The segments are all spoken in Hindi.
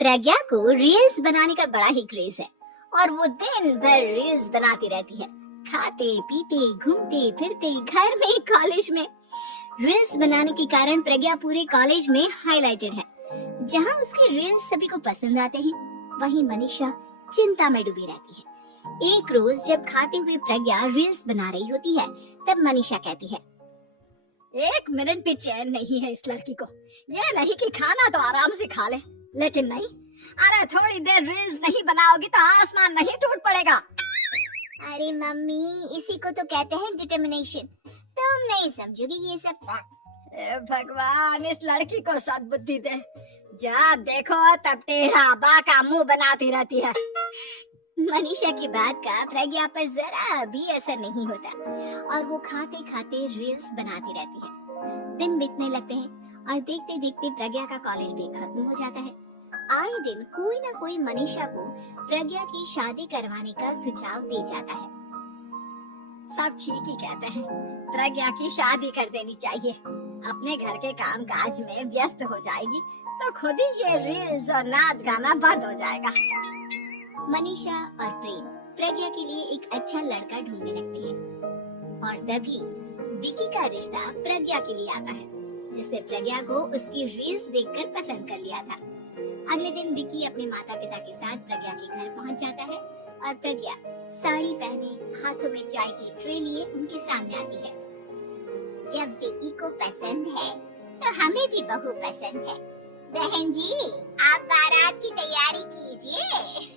प्रज्ञा को रील्स बनाने का बड़ा ही क्रेज है और वो दिन भर रील्स बनाती रहती है। खाते पीते घूमते फिरते घर में कॉलेज में रील्स बनाने के कारण प्रज्ञा पूरे कॉलेज में हाईलाइटेड है। जहां उसके रील्स सभी को पसंद आते हैं, वहीं मनीषा चिंता में डूबी रहती है। एक रोज जब खाते हुए प्रज्ञा रील्स बना रही होती है, तब मनीषा कहती है, एक मिनट भी चैन नहीं है इस लड़की को। यह नहीं कि खाना तो आराम से खा ले, लेकिन नहीं, अरे थोड़ी देर रील्स नहीं बनाओगी तो आसमान नहीं टूट पड़ेगा। अरे मम्मी, इसी को तो कहते हैं डिटर्मिनेशन। तुम नहीं समझोगी ये सब। भगवान, इस लड़की को सद्बुद्धि दे। जब देखो तब टेढ़ा बाका मुंह बनाती रहती है। मनीषा की बात का प्रज्ञा पर जरा भी असर नहीं होता और वो खाते खाते रील्स बनाती रहती है। दिन बीतने लगते हैं और देखते देखते प्रज्ञा का कॉलेज भी खत्म हो जाता है। आए दिन कोई ना कोई मनीषा को प्रज्ञा की शादी करवाने का सुझाव दे जाता है। सब ठीक ही कहते हैं, प्रज्ञा की शादी कर देनी चाहिए। अपने घर के काम काज में व्यस्त हो जाएगी तो खुद ही ये रील्स और नाच गाना बंद हो जाएगा। मनीषा और प्रेम प्रज्ञा के लिए एक अच्छा लड़का ढूंढने लगते हैं और तभी विकी का रिश्ता प्रज्ञा के लिए आता है, जिसने प्रज्ञा को उसकी रील्स देखकर पसंद कर लिया था। अगले दिन विकी अपने माता पिता के साथ प्रज्ञा के घर पहुंच जाता है और प्रज्ञा साड़ी पहने हाथों में चाय की ट्रे लिए उनके सामने आती है। जब विकी को पसंद है तो हमें भी बहू पसंद है। बहन जी, आप बारात की तैयारी कीजिए।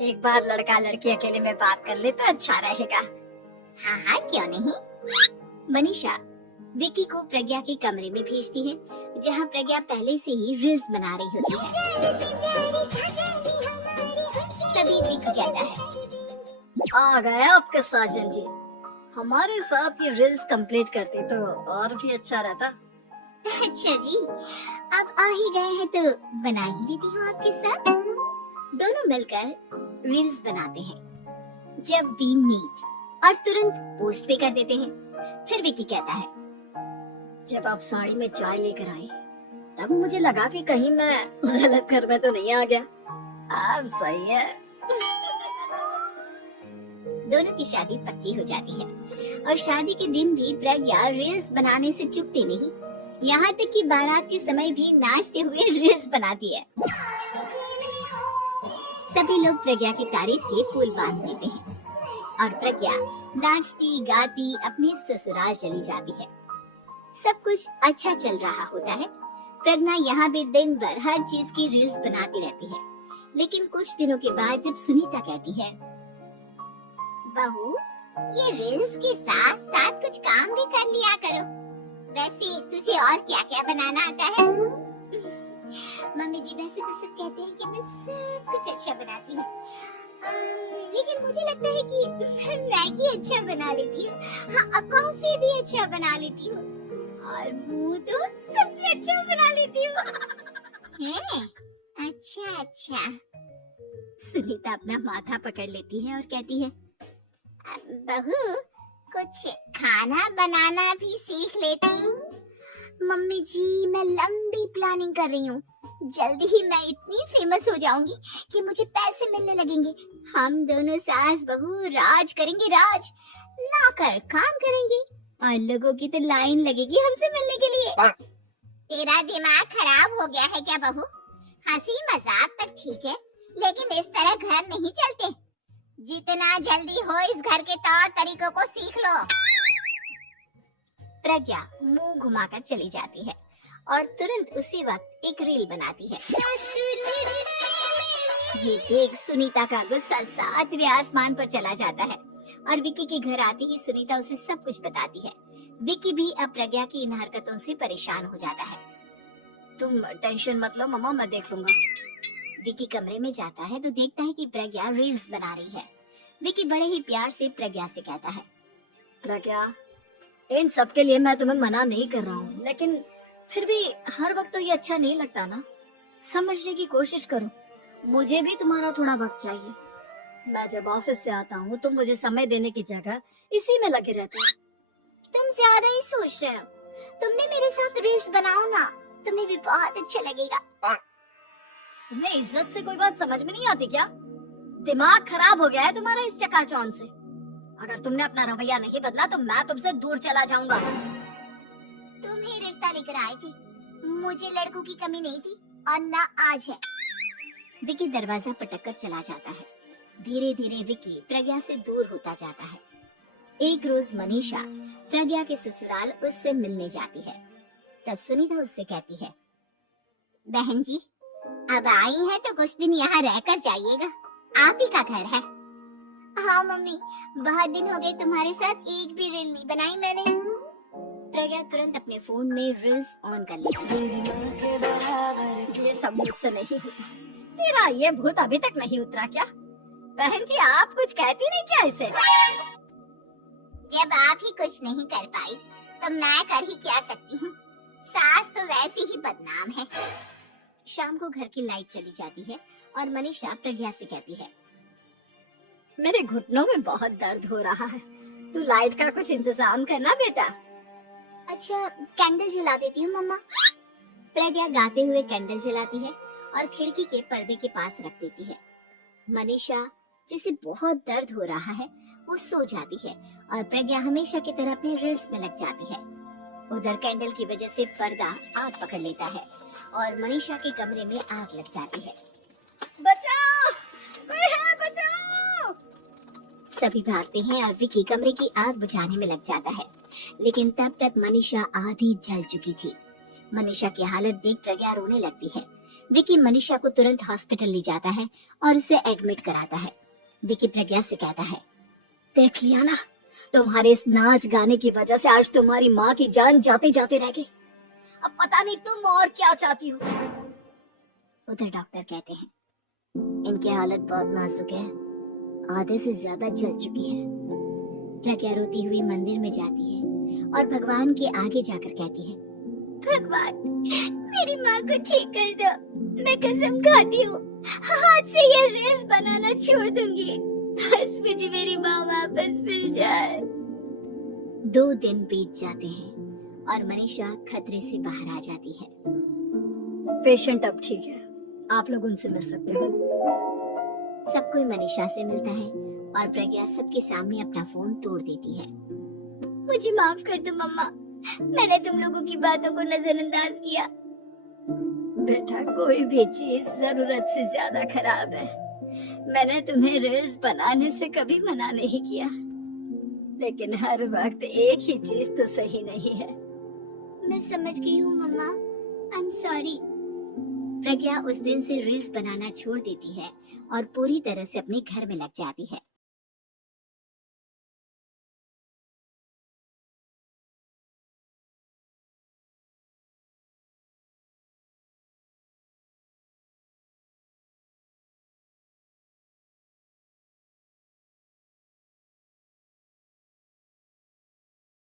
एक बार लड़का लड़की अकेले में बात कर ले तो अच्छा रहेगा। हाँ हाँ, क्यों नहीं। मनीषा विकी को प्रज्ञा के कमरे में भेजती है, जहाँ प्रज्ञा पहले से ही रील्स बना रही होती है। तभी विकी कहता है, आ गए आपके साजन जी। हमारे साथ ये रील्स कंप्लीट करते तो और भी अच्छा रहता। अच्छा जी, अब आ ही गए हैं तो बना ही लेती हूँ आपके साथ। दोनों मिलकर रील्स बनाते हैं। जब वी मीट और तुरंत पोस्ट भी कर देते हैं। फिर विकी कहता है, जब आप साड़ी में चाय लेकर आए तब मुझे लगा कि कहीं मैं गलत घर में तो नहीं आ गया। अब सही है। दोनों की शादी पक्की हो जाती है और शादी के दिन भी प्रज्ञा रील्स बनाने से चूकती नहीं, यहाँ तक कि बारात के समय भी नाचते हुए रील्स बनाती है। सभी लोग प्रज्ञा की तारीफ के पुल बांध देते हैं और प्रज्ञा नाचती गाती अपने ससुराल चली जाती है। सब कुछ अच्छा चल रहा होता है। प्रज्ञा यहाँ भी दिन भर हर चीज की रील्स बनाती रहती है, लेकिन कुछ दिनों के बाद जब सुनीता कहती है, बहू, ये रील्स के साथ साथ कुछ काम भी कर लिया करो। वैसे तुझे और क्या क्या बनाना आता है? मम्मी जी, वैसे तो सब कहते हैं कि मैं सब कुछ अच्छा बनाती हूँ, लेकिन मुझे लगता है कि मैं मैगी अच्छा बना लेती हूँ। हाँ, कॉफी भी अच्छा बना लेती हूँ और मुंह तो सबसे अच्छा बना लेती हूँ। अच्छा अच्छा। सुनीता अपना माथा पकड़ लेती है और कहती है, बहू, कुछ खाना बनाना भी सीख लेती हूँ। मम्मी जी, मैं लंबी प्लानिंग कर रही हूँ। जल्दी ही मैं इतनी फेमस हो जाऊंगी कि मुझे पैसे मिलने लगेंगे। हम दोनों सास बहू राज करेंगे, राज। नौकर काम करेंगे और लोगों की तो लाइन लगेगी हमसे मिलने के लिए। तेरा दिमाग खराब हो गया है क्या बहू? हंसी मजाक तक ठीक है, लेकिन इस तरह घर नहीं चलते। जितना जल्दी हो इस घर के तौर तरीकों को सीख लो। प्रज्ञा मुंह घुमाकर चली जाती है और तुरंत उसी वक्त एक रील बनाती है। ये देख सुनीता का गुस्सा 7वें आसमान पर चला जाता है और विकी के घर आते ही सुनीता उसे सब कुछ बताती है। विकी भी अब प्रज्ञा की इन हरकतों से परेशान हो जाता है। तुम टेंशन मत लो मम्मा, मैं देख लूंगा। विकी कमरे में जाता है तो देखता है कि प्रज्ञा रील्स बना रही है। विकी बड़े ही प्यार से प्रज्ञा से कहता है, प्रज्ञा, इन सब के लिए मैं तुम्हें मना नहीं कर रहा हूँ, लेकिन फिर भी हर वक्त तो ये अच्छा नहीं लगता ना। समझने की कोशिश करो, मुझे भी तुम्हारा थोड़ा वक्त चाहिए। मैं जब ऑफिस से आता हूँ तो मुझे समय देने की जगह इसी में लगे रहते हो। तुम ज्यादा ही सोच रहे हो। तुम भी मेरे साथ रील्स बनाओ ना। तुम्हें भी बहुत अच्छा लगेगा। तुम्हें इज्जत से कोई बात समझ में नहीं आती क्या? दिमाग खराब हो गया है तुम्हारा इस चकाचौंध से। अगर तुमने अपना रवैया नहीं बदला तो मैं तुमसे दूर चला जाऊंगा। तुम ही रिश्ता लेकर आए थे, मुझे लड़कों की कमी नहीं थी और ना आज है। विकी दरवाजा पटककर चला जाता है। धीरे धीरे विकी प्रज्ञा से दूर होता जाता है। एक रोज मनीषा प्रज्ञा के ससुराल उससे मिलने जाती है। तब सुनीता उससे कहती है, बहन जी अब आई है तो कुछ दिन यहाँ रहकर जाइएगा, आप ही का घर है। हाँ मम्मी, बहुत दिन हो गए तुम्हारे साथ एक भी रील नहीं बनाई मैंने। प्रज्ञा तुरंत अपने फोन में रील्स ऑन कर लेती है। ये सब मुझसे नहीं होता। तेरा ये भूत अभी तक नहीं उतरा क्या? बहन जी आप कुछ कहती नहीं क्या इसे? जब आप ही कुछ नहीं कर पाई तो मैं कर ही क्या सकती हूँ, सास तो वैसी ही बदनाम है। शाम को घर की लाइट चली जाती है और मनीषा प्रज्ञा से कहती है, मेरे घुटनों में बहुत दर्द हो रहा है, तू लाइट का कुछ इंतजाम करना बेटा। अच्छा कैंडल जला देती हूँ मम्मा। प्रज्ञा गाते हुए कैंडल जलाती है और खिड़की के पर्दे के पास रख देती है। मनीषा जिसे बहुत दर्द हो रहा है वो सो जाती है और प्रज्ञा हमेशा की तरह अपने रील्स में लग जाती है। उधर कैंडल की वजह से पर्दा आग पकड़ लेता है और मनीषा के कमरे में आग लग जाती है। बचाओ, कोई है बचाओ। सभी भागते हैं और विकी कमरे की आग बुझाने में लग जाता है, लेकिन तब तक मनीषा आधी जल चुकी थी। मनीषा की हालत देख प्रज्ञा रोने लगती है। विकी मनीषा को तुरंत हॉस्पिटल ले जाता है और उसे एडमिट कराता है। विकी प्रज्ञा से कहता है, देख लिया ना, तुम्हारे इस नाच गाने की वजह से आज तुम्हारी माँ की जान जाते जाते रह गई। अब पता नहीं तुम और क्या चाहती हो। उधर डॉक्टर कहते हैं, इनकी हालत बहुत नाजुक है, आधे से ज्यादा जल चुकी है। प्रज्ञा रोती हुई मंदिर में जाती है और भगवान के आगे जाकर कहती है, भगवान मेरी माँ को ठीक कर दो, मैं कसम खाती हूँ हाथ से ये रील्स बनाना छोड़ दूंगी, बस मुझे मेरी माँ वापस मिल जाए। 2 दिन बीत जाते हैं और मनीषा खतरे से बाहर आ जाती है। पेशेंट अब ठीक है, आप लोग उनसे मिल सकते हो। सब कोई मनीषा से मिलता है और प्रज्ञा सबके सामने अपना फोन तोड़ देती है। मुझे माफ कर दो मम्मा, मैंने तुम लोगों की बातों को नजरअंदाज किया। बेटा कोई भी चीज जरूरत से ज्यादा खराब है। मैंने तुम्हें रील्स बनाने से कभी मना नहीं किया, लेकिन हर वक्त एक ही चीज तो सही नहीं है। मैं समझ गई हूँ मम्मा, आई एम सॉरी। प्रज्ञा उस दिन से रील्स बनाना छोड़ देती है और पूरी तरह से अपने घर में लग जाती है।